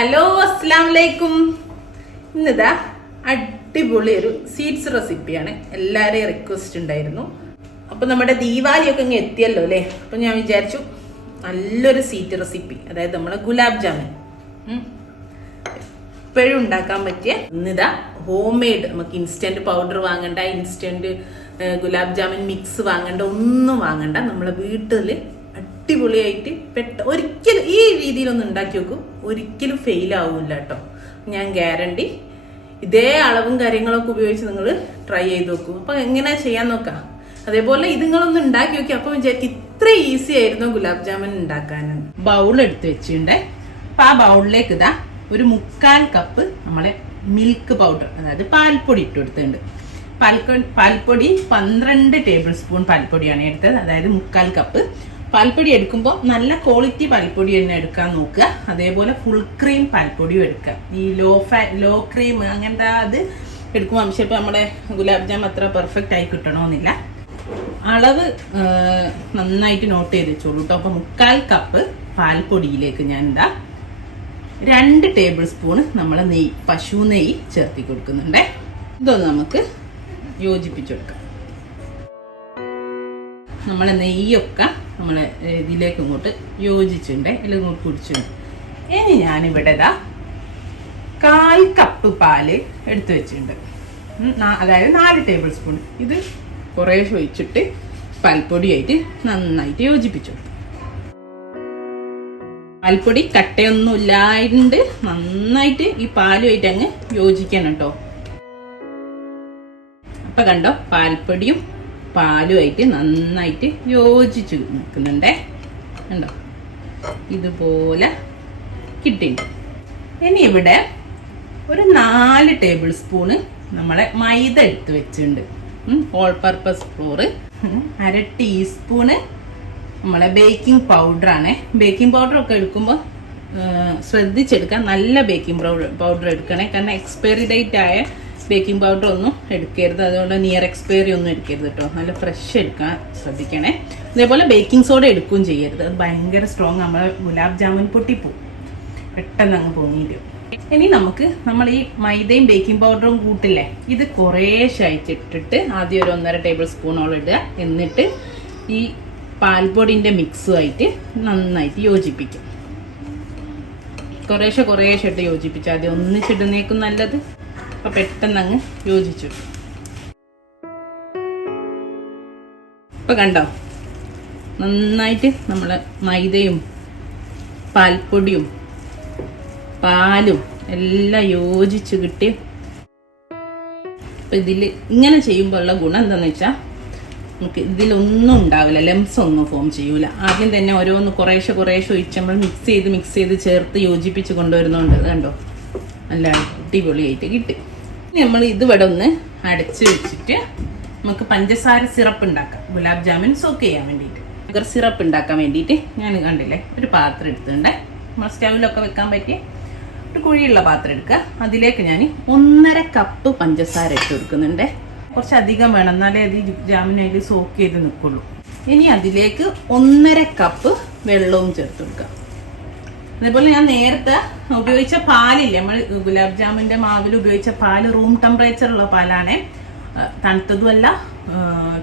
Hello അസ്സലാമലൈക്കും. ഇന്നിതാ അടിപൊളി ഒരു സ്വീറ്റ്സ് റെസിപ്പിയാണ്. എല്ലാവരെയും റിക്വസ്റ്റ് ഉണ്ടായിരുന്നു. അപ്പോൾ നമ്മുടെ ദീപാവലിയൊക്കെ ഇങ്ങനെ എത്തിയല്ലോ അല്ലേ. അപ്പോൾ ഞാൻ വിചാരിച്ചു നല്ലൊരു സ്വീറ്റ് റെസിപ്പി, അതായത് നമ്മളെ ഗുലാബ് ജാമുൻ എപ്പോഴും ഉണ്ടാക്കാൻ പറ്റിയ ഇന്നിതാ ഹോം മെയ്ഡ്. നമുക്ക് ഇൻസ്റ്റൻറ്റ് പൗഡർ വാങ്ങണ്ട, ഇൻസ്റ്റൻറ്റ് ഗുലാബ് ജാമുൻ മിക്സ് വാങ്ങണ്ട, ഒന്നും വാങ്ങണ്ട. നമ്മളെ വീട്ടിൽ അടിപൊളിയായിട്ട് ഒരിക്കലും ഈ രീതിയിലൊന്നും ഉണ്ടാക്കി നോക്കും, ഒരിക്കലും ഫെയിൽ ആവില്ല കേട്ടോ. ഞാൻ ഗ്യാരണ്ടി. ഇതേ അളവും കാര്യങ്ങളൊക്കെ ഉപയോഗിച്ച് നിങ്ങൾ ട്രൈ ചെയ്ത് നോക്കൂ. അപ്പോൾ എങ്ങനെ ചെയ്യാൻ നോക്കാം. അതേപോലെ ഇത് നിങ്ങളൊന്ന് ഉണ്ടാക്കി നോക്കി. അപ്പോൾ വിചാരിക്കും ഇത്ര ഈസി ആയിരുന്നു ഗുലാബ് ജാമുൻ ഉണ്ടാക്കാൻ. ബൗൾ എടുത്ത് വെച്ചിട്ടുണ്ട്. അപ്പം ആ ബൗളിലേക്ക് ഇതാ ഒരു 1/4 കപ്പ് നമ്മളെ മിൽക്ക് പൗഡർ, അതായത് പാൽപ്പൊടി ഇട്ട് കൊടുത്തിട്ടുണ്ട്. പാൽപ്പൊടി 12 ടേബിൾ സ്പൂൺ പാൽപ്പൊടിയാണ് എടുത്തത്, അതായത് 1/4 കപ്പ്. പാൽപ്പൊടി എടുക്കുമ്പോൾ നല്ല ക്വാളിറ്റി പാൽപ്പൊടി തന്നെ എടുക്കാൻ നോക്കുക. അതേപോലെ ഫുൾ ക്രീം പാൽപ്പൊടിയും എടുക്കുക. ഈ ലോ ക്രീം അങ്ങനത്തെ അത് എടുക്കുമ്പോൾ ചിലപ്പോൾ നമ്മുടെ ഗുലാബ് ജാം അത്ര പെർഫെക്റ്റ് ആയി കിട്ടണമെന്നില്ല. അളവ് നന്നായിട്ട് നോട്ട് ചെയ്ത് വെച്ചോളൂ കേട്ടോ. അപ്പോൾ 1/4 കപ്പ് പാൽപ്പൊടിയിലേക്ക് ഞാൻ 2 ടേബിൾ സ്പൂണ് നമ്മളെ നെയ്യ്, പശു നെയ്യ് ചേർത്തി കൊടുക്കുന്നുണ്ട്. ഇതൊന്ന് നമുക്ക് യോജിപ്പിച്ചു കൊടുക്കാം. നമ്മളെ നെയ്യൊക്കെ നമ്മളെ ഇതിലേക്ക് ഇങ്ങോട്ട് യോജിച്ചിട്ടുണ്ട്, ഇതിൽ ഇങ്ങോട്ട് കുടിച്ചിട്ടുണ്ട്. ഇനി ഞാനിവിടെ 1/4 കപ്പ് പാല് എടുത്തു വെച്ചിട്ടുണ്ട്, അതായത് 4 ടേബിൾ സ്പൂൺ. ഇത് കുറേശ്ശെ ഒഴിച്ചിട്ട് പാൽപ്പൊടിയായിട്ട് നന്നായിട്ട് യോജിപ്പിച്ചു. പാൽപ്പൊടി കട്ടയൊന്നും ഇല്ലാണ്ട് നന്നായിട്ട് ഈ പാലുമായിട്ട് അങ്ങ് യോജിക്കണം കേട്ടോ. അപ്പൊ കണ്ടോ, പാൽപ്പൊടിയും പാലുമായിട്ട് നന്നായിട്ട് യോജിച്ച് നിൽക്കുന്നുണ്ടേ. കണ്ടോ, ഇതുപോലെ കിട്ടിയിട്ടുണ്ട്. ഇനി ഇവിടെ ഒരു 4 ടേബിൾ സ്പൂണ് നമ്മളെ മൈദ എടുത്ത് വെച്ചിട്ടുണ്ട്. ഓൾ പർപ്പസ് ഫ്ലോർ, 1/2 ടീസ്പൂണ് നമ്മളെ ബേക്കിംഗ് പൗഡറാണ്. ബേക്കിംഗ് പൗഡർ ഒക്കെ എടുക്കുമ്പോൾ ശ്രദ്ധിച്ചെടുക്കാൻ, നല്ല ബേക്കിംഗ് പൗഡർ എടുക്കണേ. കാരണം എക്സ്പയറി ഡേറ്റ് ആയ ബേക്കിംഗ് പൗഡർ ഒന്നും എടുക്കരുത്, അതുകൊണ്ട് നിയർ എക്സ്പയറി ഒന്നും എടുക്കരുത് കേട്ടോ. നല്ല ഫ്രഷ് എടുക്കാൻ ശ്രദ്ധിക്കണേ. അതേപോലെ ബേക്കിംഗ് സോഡ എടുക്കുകയും ചെയ്യരുത്, അത് ഭയങ്കര സ്ട്രോങ്. നമ്മൾ ഗുലാബ് ജാമുൻ പൊട്ടിപ്പോവും, പെട്ടെന്ന് അങ്ങ് പൊങ്ങിയിട്ട്. ഇനി നമുക്ക് നമ്മൾ ഈ മൈദയും ബേക്കിംഗ് പൗഡറും കൂട്ടില്ലേ, ഇത് കുറേശ്ശെ അയച്ചിട്ടിട്ട് ആദ്യം ഒരു 1.5 ടേബിൾ സ്പൂണോളം ഇടുക. എന്നിട്ട് ഈ പാൽപ്പൊടിൻ്റെ മിക്സുമായിട്ട് നന്നായിട്ട് യോജിപ്പിക്കും. കുറേശ്ശെ ഇട്ട് യോജിപ്പിച്ചാൽ ആദ്യം ഒന്നിച്ചിടുന്നേക്കും നല്ലത്. അപ്പം പെട്ടെന്ന് അങ്ങ് യോജിച്ചു. ഇപ്പം കണ്ടോ, നന്നായിട്ട് നമ്മൾ മൈദയും പാൽപ്പൊടിയും പാലും എല്ലാം യോജിച്ച് കിട്ടി. അപ്പം ഇതിൽ ഇങ്ങനെ ചെയ്യുമ്പോൾ ഉള്ള ഗുണം എന്താണെന്ന് വെച്ചാൽ നമുക്ക് ഇതിലൊന്നും ഉണ്ടാവില്ല, ലെംസ് ഒന്നും ഫോം ചെയ്യൂല. ആദ്യം തന്നെ ഓരോന്ന് കുറേശ്ശെ ഒഴിച്ച് നമ്മൾ മിക്സ് ചെയ്ത് ചേർത്ത് യോജിപ്പിച്ച് കൊണ്ടുവരുന്നതുകൊണ്ട് കണ്ടോ നല്ല അടിപൊളിയായിട്ട് കിട്ടി. ഇനി നമ്മൾ ഇതിവിടെ ഒന്ന് അടച്ച് വെച്ചിട്ട് നമുക്ക് പഞ്ചസാര സിറപ്പ് ഉണ്ടാക്കാം. ഗുലാബ് ജാമുൻ സോക്ക് ചെയ്യാൻ വേണ്ടിയിട്ട്, ഷുഗർ സിറപ്പ് ഉണ്ടാക്കാൻ വേണ്ടിയിട്ട് ഞാൻ കണ്ടില്ലേ ഒരു പാത്രം എടുത്തിട്ടുണ്ട്. നമ്മൾ സ്റ്റൗവിലൊക്കെ വെക്കാൻ പറ്റിയ ഒരു കുഴിയുള്ള പാത്രം എടുക്കുക. അതിലേക്ക് ഞാൻ 1.5 കപ്പ് പഞ്ചസാര ഇട്ട് കൊടുക്കുന്നുണ്ട്. കുറച്ചധികം വേണം, എന്നാലേ അത് ജാമുനായിട്ട് സോക്ക് ചെയ്ത് നിൽക്കുള്ളൂ. ഇനി അതിലേക്ക് 1.5 കപ്പ് വെള്ളവും ചേർത്ത് കൊടുക്കുക. അതേപോലെ ഞാൻ നേരത്തെ ഉപയോഗിച്ച പാലില്ലേ, നമ്മൾ ഗുലാബ് ജാമുൻ്റെ മാവിൽ ഉപയോഗിച്ച പാല് റൂം ടെമ്പറേച്ചറുള്ള പാലാണ്, തണുത്തതുമല്ല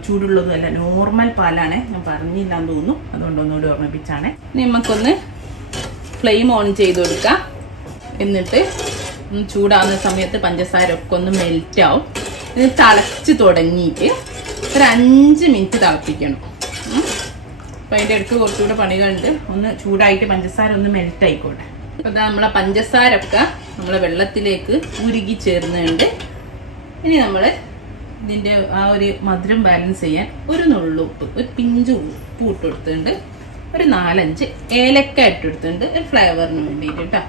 ചൂടുള്ളതുമല്ല, നോർമൽ പാലാണ്. ഞാൻ പറഞ്ഞില്ലാന്ന് തോന്നുന്നു, അതുകൊണ്ട് ഒന്നുകൂടി ഓർമ്മിപ്പിച്ചാണ്. ഇനി നമുക്കൊന്ന് ഫ്ലെയിം ഓൺ ചെയ്ത് കൊടുക്കാം. എന്നിട്ട് ചൂടാവുന്ന സമയത്ത് പഞ്ചസാര ഒക്കെ ഒന്ന് മെൽറ്റ് ആവും. ഇത് തിളച്ച് തുടങ്ങിയിട്ട് ഒരു 5 മിനിറ്റ് തിളപ്പിക്കണം. അപ്പം അതിൻ്റെ ഇടയ്ക്ക് കുറച്ചുകൂടെ പണികളുണ്ട്. ഒന്ന് ചൂടായിട്ട് പഞ്ചസാര ഒന്ന് മെൽറ്റ് ആയിക്കോട്ടെ. അപ്പോൾ ഇതാ നമ്മളെ പഞ്ചസാര ഒക്കെ നമ്മളെ വെള്ളത്തിലേക്ക് ഉരുകി ചേർന്നുണ്ട്. ഇനി നമ്മൾ ഇതിൻ്റെ ആ ഒരു മധുരം ബാലൻസ് ചെയ്യാൻ ഒരു നുള്ളുപ്പ്, ഒരു പിഞ്ച് ഉപ്പ് ഇട്ട് കൊടുത്തിട്ടുണ്ട്. ഒരു 4-5 ഏലക്ക ഇട്ട് കൊടുത്തിട്ടുണ്ട്, ഒരു ഫ്ലേവറിന് വേണ്ടിയിട്ട് കേട്ടോ.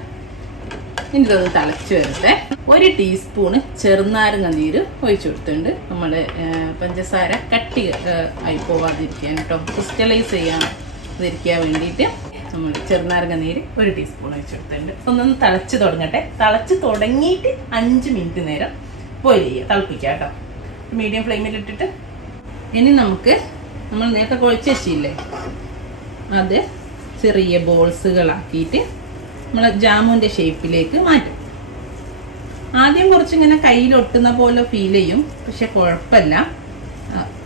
ഇനി ഇതൊന്ന് തിളച്ച് വരട്ടെ. 1 ടീസ്പൂണ് ചെറുനാരങ്ങ നീര് ഒഴിച്ചു കൊടുത്തിട്ടുണ്ട്. നമ്മൾ പഞ്ചസാര കട്ടി ആയി പോവാതിരിക്കാൻ കേട്ടോ, ക്രിസ്റ്റലൈസ് ചെയ്യാതിരിക്കാൻ വേണ്ടിയിട്ട് നമ്മൾ ചെറുനാരങ്ങ നീര് 1 ടീസ്പൂൺ ഒഴിച്ചു കൊടുത്തിട്ടുണ്ട്. ഒന്നൊന്ന് തിളച്ച് തുടങ്ങട്ടെ. തിളച്ച് തുടങ്ങിയിട്ട് 5 മിനിറ്റ് നേരം ബോയിൽ ചെയ്യുക, തിളപ്പിക്കുക കേട്ടോ, മീഡിയം ഫ്ലെയിമിലിട്ടിട്ട്. ഇനി നമുക്ക് നമ്മൾ നേരത്തെ കുഴച്ച് വെച്ചില്ലേ, അത് ചെറിയ ബോൾസുകളാക്കിയിട്ട് നമ്മൾ ജാമുവിൻ്റെ ഷേപ്പിലേക്ക് മാറ്റും. ആദ്യം കുറച്ചിങ്ങനെ കയ്യിലൊട്ടുന്ന പോലെ ഫീൽ ചെയ്യും, പക്ഷെ കുഴപ്പമില്ല.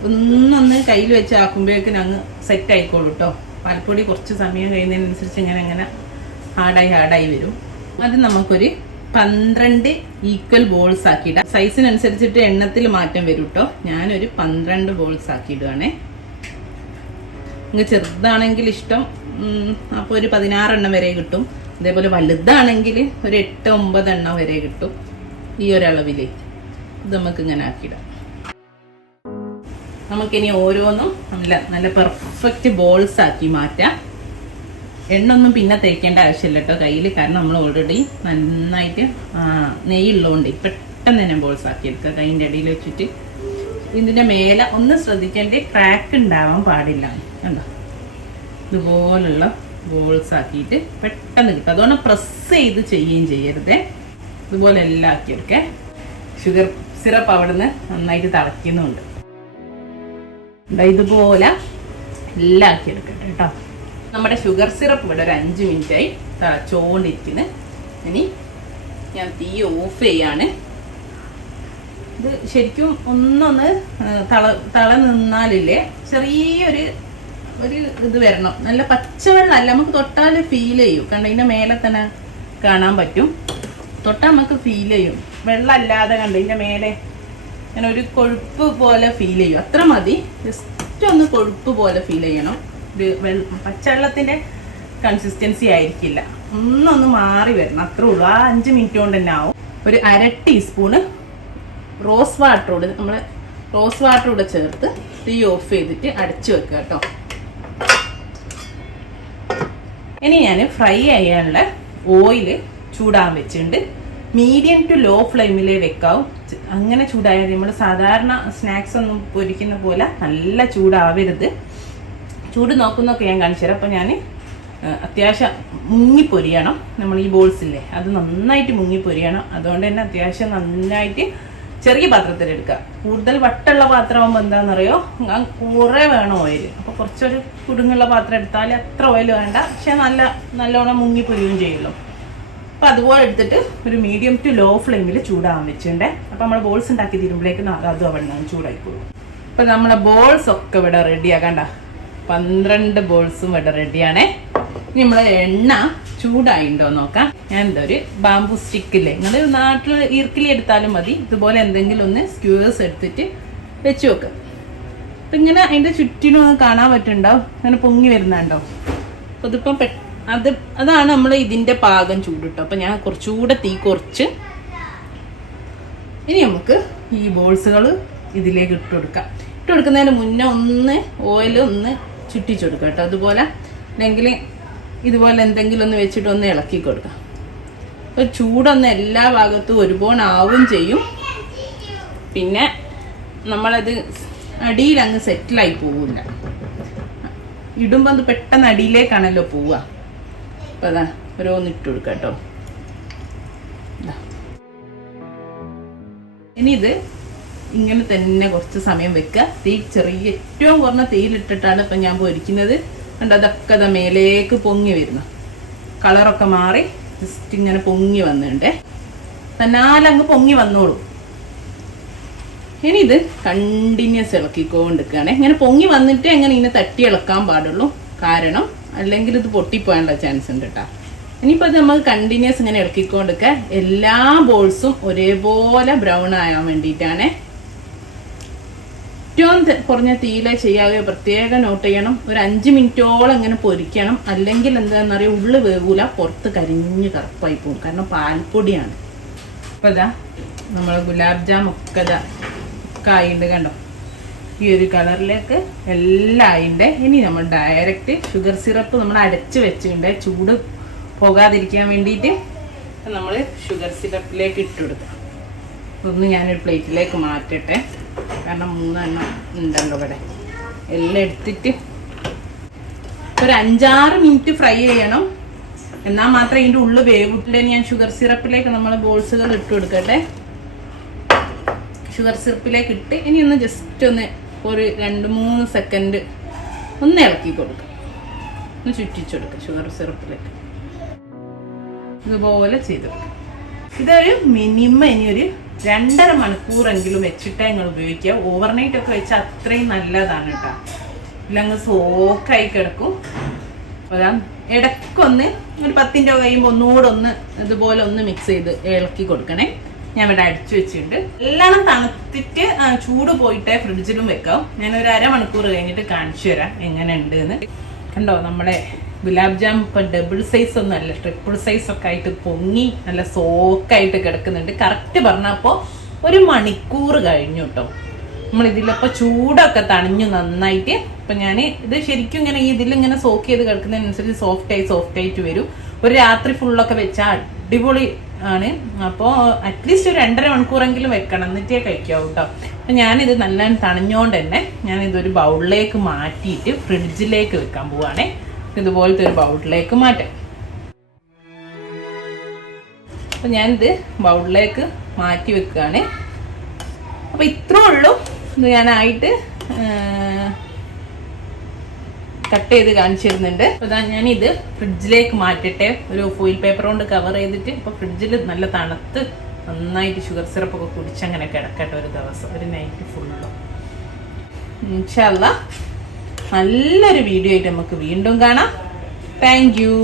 ഒന്നൊന്ന് കയ്യിൽ വെച്ച് ആക്കുമ്പോഴേക്കും അങ്ങ് സെറ്റ് ആയിക്കോളൂ കേട്ടോ. പാൽപ്പൊടി കുറച്ച് സമയം കഴിയുന്നതിനനുസരിച്ച് ഇങ്ങനെ ഹാർഡായി വരും. അത് നമുക്കൊരു 12 ഈക്വൽ ബോൾസ് ആക്കിയിടാം. സൈസിനനുസരിച്ചിട്ട് എണ്ണത്തിൽ മാറ്റം വരും കേട്ടോ. ഞാനൊരു 12 ബോൾസ് ആക്കിയിടുകയാണേ. നിങ്ങൾക്ക് ചെറുതാണെങ്കിൽ ഇഷ്ടം അപ്പോൾ ഒരു 16 എണ്ണം വരെ കിട്ടും. അതേപോലെ വലുതാണെങ്കിൽ ഒരു 8-9 എണ്ണം വരെ കിട്ടും. ഈ ഒരളവിൽ ഇത് നമുക്ക് ഇങ്ങനെ ആക്കിയിടാം. നമുക്കിനി ഓരോന്നും നല്ല പെർഫെക്റ്റ് ബോൾസ് ആക്കി മാറ്റാം. എണ്ണൊന്നും പിന്നെ തേക്കേണ്ട ആവശ്യമില്ല കേട്ടോ കയ്യിൽ, കാരണം നമ്മൾ ഓൾറെഡി നന്നായിട്ട് നെയ്യുള്ളതുകൊണ്ട് പെട്ടെന്ന് തന്നെ ബോൾസ് ആക്കിയെടുക്കുക. കൈൻ്റെ അടിയിൽ വെച്ചിട്ട് ഇതിൻ്റെ മേലെ ഒന്ന് ശ്രദ്ധിക്കേണ്ട, ക്രാക്ക് ഉണ്ടാവാൻ പാടില്ല. കണ്ടോ, ഇതുപോലുള്ള ബോൾസ് ആക്കിയിട്ട് പെട്ടെന്ന് കിട്ടും. അതുകൊണ്ട് പ്രസ് ചെയ്ത് ചെയ്യുകയും ചെയ്യരുത്. ഇതുപോലെ എല്ലാം ആക്കിയെടുക്കേ. ഷുഗർ സിറപ്പ് അവിടുന്ന് നന്നായിട്ട് തിളയ്ക്കുന്നുണ്ട്. ഇതുപോലെ എല്ലാം ആക്കിയെടുക്കട്ടെ കേട്ടോ. നമ്മുടെ ഷുഗർ സിറപ്പ് ഇവിടെ ഒരു 5 മിനിറ്റായി തിളച്ചോണ്ടിരിക്കുന്നു. ഇനി ഞാൻ തീ ഓഫ് ചെയ്യാണ്. ഇത് ശരിക്കും ഒന്നൊന്ന് തള നിന്നാലില്ലേ ചെറിയൊരു ഇത് വരണം. നല്ല പച്ചവെള്ളമല്ല, നമുക്ക് തൊട്ടാൽ ഫീൽ ചെയ്യും. കണ്ട ഇതിൻ്റെ മേലെ തന്നെ കാണാൻ പറ്റും. തൊട്ടാൽ നമുക്ക് ഫീൽ ചെയ്യും. വെള്ളമല്ലാതെ കണ്ട ഇതിൻ്റെ മേലെ ഇങ്ങനെ ഒരു കൊഴുപ്പ് പോലെ ഫീൽ ചെയ്യും. അത്ര മതി. ജസ്റ്റ് ഒന്ന് കൊഴുപ്പ് പോലെ ഫീൽ ചെയ്യണം. ഒരു പച്ചവെള്ളത്തിൻ്റെ കൺസിസ്റ്റൻസി ആയിരിക്കില്ല. ഒന്നൊന്ന് മാറി വരണം, അത്രേ ഉള്ളൂ. ആ 5 മിനിറ്റ് കൊണ്ട് തന്നെ ആവും. ഒരു 1/2 ടീസ്പൂണ് റോസ് വാട്ടർ കൂടെ ചേർത്ത് തീ ഓഫ് ചെയ്തിട്ട് അടച്ചു വെക്കുക കേട്ടോ. ഇനി ഞാൻ ഫ്രൈ ചെയ്യാനുള്ള ഓയിൽ ചൂടാൻ വെച്ചിട്ടുണ്ട്. മീഡിയം ടു ലോ ഫ്ലെയിമിലേ വെക്കാവും. അങ്ങനെ ചൂടായാൽ നമ്മൾ സാധാരണ സ്നാക്സ് ഒന്നും പൊരിക്കുന്ന പോലെ നല്ല ചൂടാവരുത്. ചൂട് നോക്കുന്നൊക്കെ ഞാൻ കാണിച്ചു തരാം. അപ്പോൾ ഞാൻ അത്യാവശ്യം മുങ്ങിപ്പൊരിയണം. നമ്മൾ ഈ ബോൾസില്ലേ അത് നന്നായിട്ട് മുങ്ങിപ്പൊരിയണം. അതുകൊണ്ട് തന്നെ അത്യാവശ്യം നന്നായിട്ട് ചെറിയ പാത്രത്തിലെടുക്കുക. കൂടുതൽ വട്ടുള്ള പാത്രമാകുമ്പോൾ എന്താണെന്നറിയോ, കുറേ വേണം ഓയിൽ. അപ്പോൾ കുറച്ചൊരു കുടുങ്ങുള്ള പാത്രം എടുത്താൽ അത്ര ഓയിൽ വേണ്ട, പക്ഷെ നല്ലോണം മുങ്ങിപ്പൊരിയും ചെയ്യുള്ളൂ. അപ്പോൾ അതുപോലെ എടുത്തിട്ട് ഒരു മീഡിയം ടു ലോ ഫ്ലെയിമിൽ ചൂടാകാൻ വെച്ചിട്ടുണ്ടേ. അപ്പോൾ നമ്മൾ ബോൾസ് ഉണ്ടാക്കി തീരുമ്പോഴേക്കും അതും അവിടെ ചൂടായിക്കോളും. അപ്പോൾ നമ്മളെ ബോൾസ് ഒക്കെ ഇവിടെ റെഡിയാക്കണ്ട. 12 ബോൾസും ഇവിടെ റെഡിയാണേ. ഇനി നമ്മൾ എണ്ണ ചൂടായിട്ടോ നോക്കാം. ഞാൻ എന്താ ഒരു ബാമ്പു സ്റ്റിക്കില്ലേ, നിങ്ങൾ നാട്ടിൽ ഈർക്കിലി എടുത്താലും മതി. ഇതുപോലെ എന്തെങ്കിലും ഒന്ന് സ്ക്യൂവേഴ്സ് എടുത്തിട്ട് വെച്ച് വെക്കുക. അപ്പം ഇങ്ങനെ അതിൻ്റെ ചുറ്റിനും ഒന്ന് കാണാൻ പറ്റുന്നുണ്ടാവും, അങ്ങനെ പൊങ്ങി വരുന്നുണ്ടോ. അപ്പോൾ ഇതിപ്പം അതാണ് നമ്മൾ ഇതിൻ്റെ പാകം ചൂടിട്ടോ. അപ്പം ഞാൻ കുറച്ചുകൂടെ തീ കുറച്ച് ഇനി നമുക്ക് ഈ ബോൾസുകൾ ഇതിലേക്ക് ഇട്ട് കൊടുക്കുന്നതിന് മുന്നേ ഒന്ന് ഓയിൽ ഒന്ന് ചുറ്റിച്ചെടുക്കുക കേട്ടോ. അതുപോലെ അല്ലെങ്കിൽ ഇതുപോലെ എന്തെങ്കിലും ഒന്ന് വെച്ചിട്ട് ഒന്ന് ഇളക്കി കൊടുക്കാം. അപ്പോൾ ചൂടൊന്ന് എല്ലാ ഭാഗത്തും ഒരുപോലെ ആവും ചെയ്യും. പിന്നെ നമ്മളത് അടിയിൽ അങ്ങ് സെറ്റിലായി പോവില്ല. ഇടുമ്പോൾ അത് പെട്ടെന്ന് അടിയിലേക്കാണല്ലോ പോവുക. അപ്പോൾ അതാ ഓരോന്ന് ഇട്ട് കൊടുക്കുക കേട്ടോ. ഇനി ഇത് ഇങ്ങനെ തന്നെ കുറച്ച് സമയം വെക്കുക. തീ ഏറ്റവും കുറഞ്ഞ തീയിലിട്ടിട്ടാണ് ഇപ്പം ഞാൻ പൊരിക്കുന്നത്. കണ്ടോ, അതൊക്കെ അത് മേലേക്ക് പൊങ്ങി വരുന്നു. കളറൊക്കെ മാറി ജസ്റ്റ് ഇങ്ങനെ പൊങ്ങി വന്നിട്ടുണ്ട്. തന്നാലങ്ങ് പൊങ്ങി വന്നോളൂ. ഇനി ഇത് കണ്ടിന്യൂസ് ഇളക്കിക്കൊണ്ടിരിക്കുകയാണ്. ഇങ്ങനെ പൊങ്ങി വന്നിട്ട് എങ്ങനെ ഇങ്ങനെ തട്ടി ഇളക്കാൻ പാടുള്ളൂ, കാരണം അല്ലെങ്കിൽ ഇത് പൊട്ടിപ്പോകാനുള്ള ചാൻസ് ഉണ്ട് കേട്ടോ. ഇനിയിപ്പോൾ ഇത് നമ്മൾ കണ്ടിന്യൂസ് ഇങ്ങനെ ഇളക്കിക്കൊണ്ടിരിക്കുക. എല്ലാ ബോൾസും ഒരേപോലെ ബ്രൗൺ ആകാൻ വേണ്ടിയിട്ടാണ്. ഏറ്റവും കുറഞ്ഞ തീയിലെ ചെയ്യാതെ പ്രത്യേകം നോട്ട് ചെയ്യണം. ഒരു 5 മിനിറ്റോളം ഇങ്ങനെ പൊരിക്കണം. അല്ലെങ്കിൽ എന്താണെന്ന് അറിയാം, ഉള്ളു വേവൂല, പുറത്ത് കരിഞ്ഞ് കറുപ്പായി പോകും, കാരണം പാൽപ്പൊടിയാണ്. അപ്പോൾ ഇതാ നമ്മൾ ഗുലാബ് ജാം ഒക്കെ ആയിണ്ട് കണ്ടോ, ഈ ഒരു കളറിലേക്ക് എല്ലാം ആയിണ്ട്. ഇനി നമ്മൾ ഡയറക്റ്റ് ഷുഗർ സിറപ്പ് നമ്മൾ അടച്ച് വെച്ചിട്ടുണ്ട് ചൂട് പോകാതിരിക്കാൻ വേണ്ടിയിട്ട്. നമ്മൾ ഷുഗർ സിറപ്പിലേക്ക് ഇട്ട് കൊടുക്കാം. ഒന്ന് ഞാനൊരു പ്ലേറ്റിലേക്ക് മാറ്റട്ടെ, കാരണം 3 എണ്ണം ഉണ്ടല്ലോ ഇവിടെ. എല്ലാം എടുത്തിട്ട് ഒരു 5-6 മിനിറ്റ് ഫ്രൈ ചെയ്യണം. എന്നാൽ മാത്രമേ ഇതിൻ്റെ ഉള്ളു വേവിട്ടില്ല. ഞാൻ ഷുഗർ സിറപ്പിലേക്ക് നമ്മൾ ബോൾസുകൾ ഇട്ട് കൊടുക്കട്ടെ. ഷുഗർ സിറപ്പിലേക്ക് ഇട്ട് ഇനി ഒന്ന് ജസ്റ്റ് ഒന്ന് ഒരു 2-3 സെക്കൻഡ് ഒന്ന് ഇളക്കി കൊടുക്കുക, ഒന്ന് ചുറ്റിച്ചു കൊടുക്കുക ഷുഗർ സിറപ്പിലേക്ക്. ഇതുപോലെ ചെയ്തു. ഇതൊരു മിനിമം ഇനിയൊരു 2.5 മണിക്കൂറെങ്കിലും വെച്ചിട്ടേ നിങ്ങൾ ഉപയോഗിക്കുക. ഓവർനൈറ്റ് ഒക്കെ വെച്ചാൽ അത്രയും നല്ലതാണ് കേട്ടോ. ഇല്ലങ്ങ് സോക്കായി കിടക്കും. അതാ ഇടയ്ക്കൊന്ന് ഒരു 10 മിനിറ്റ് കഴിയുമ്പോൾ ഒന്നുകൂടെ ഒന്ന് ഇതുപോലെ ഒന്ന് മിക്സ് ചെയ്ത് ഇളക്കി കൊടുക്കണേ. ഞാൻ ഇവിടെ അടിച്ചു വെച്ചിട്ടുണ്ട്. എല്ലാം തണുത്തിട്ട് ചൂട് പോയിട്ടേ ഫ്രിഡ്ജിലും വെക്കാം. ഞാനൊരു 1/2 മണിക്കൂർ കഴിഞ്ഞിട്ട് കാണിച്ചു തരാം എങ്ങനെ ഉണ്ട് എന്ന്. കണ്ടോ, നമ്മുടെ ഗുലാബ് ജാം ഇപ്പം ഡബിൾ സൈസ് ഒന്നും അല്ല, ട്രിപ്പിൾ സൈസ് ഒക്കെ ആയിട്ട് പൊങ്ങി നല്ല സോക്കായിട്ട് കിടക്കുന്നുണ്ട്. കറക്റ്റ് പറഞ്ഞപ്പോൾ 1 മണിക്കൂർ കഴിഞ്ഞു കേട്ടോ. നമ്മളിതിലപ്പോൾ ചൂടൊക്കെ തണിഞ്ഞു നന്നായിട്ട്. അപ്പം ഞാൻ ഇത് ശരിക്കും ഇങ്ങനെ ഇതിലിങ്ങനെ സോക്ക് ചെയ്ത് കിടക്കുന്നതിനനുസരിച്ച് സോഫ്റ്റ് ആയിട്ട് വരും. ഒരു രാത്രി ഫുള്ളൊക്കെ വെച്ചാൽ അടിപൊളി ആണ്. അപ്പോൾ അറ്റ്ലീസ്റ്റ് ഒരു 2.5 മണിക്കൂറെങ്കിലും വെക്കണം, എന്നിട്ടേ കഴിക്കാവൂ കേട്ടോ. അപ്പം ഞാനിത് നല്ല തണിഞ്ഞോണ്ട് തന്നെ ഞാനിതൊരു ബൗളിലേക്ക് മാറ്റിയിട്ട് ഫ്രിഡ്ജിലേക്ക് വെക്കാൻ പോവാണേ. ഇതുപോലത്തെ ഒരു ബൗളിലേക്ക് മാറ്റാം. അപ്പം ഞാനിത് ബൗളിലേക്ക് മാറ്റി വെക്കുകയാണ്. അപ്പം ഇത്രേ ഉള്ളൂ. ഇത് ഞാനായിട്ട് കട്ട് ചെയ്ത് കാണിച്ചിരുന്നുണ്ട്. അപ്പോൾ ഇതാ ഞാനിത് ഫ്രിഡ്ജിലേക്ക് മാറ്റിട്ടെ. ഒരു ഫോയിൽ പേപ്പർ കൊണ്ട് കവർ ചെയ്തിട്ട് ഇപ്പോൾ ഫ്രിഡ്ജിൽ നല്ല തണുത്ത് നന്നായിട്ട് ഷുഗർ സിറപ്പൊക്കെ കുടിച്ചങ്ങനെ കിടക്കട്ടെ ഒരു ദിവസം, ഒരു നൈറ്റ് ഫുള്ളും. ഇൻഷാ അല്ലാഹ് നല്ലൊരു വീഡിയോ ആയിട്ട് നമുക്ക് വീണ്ടും കാണാം. Thank you.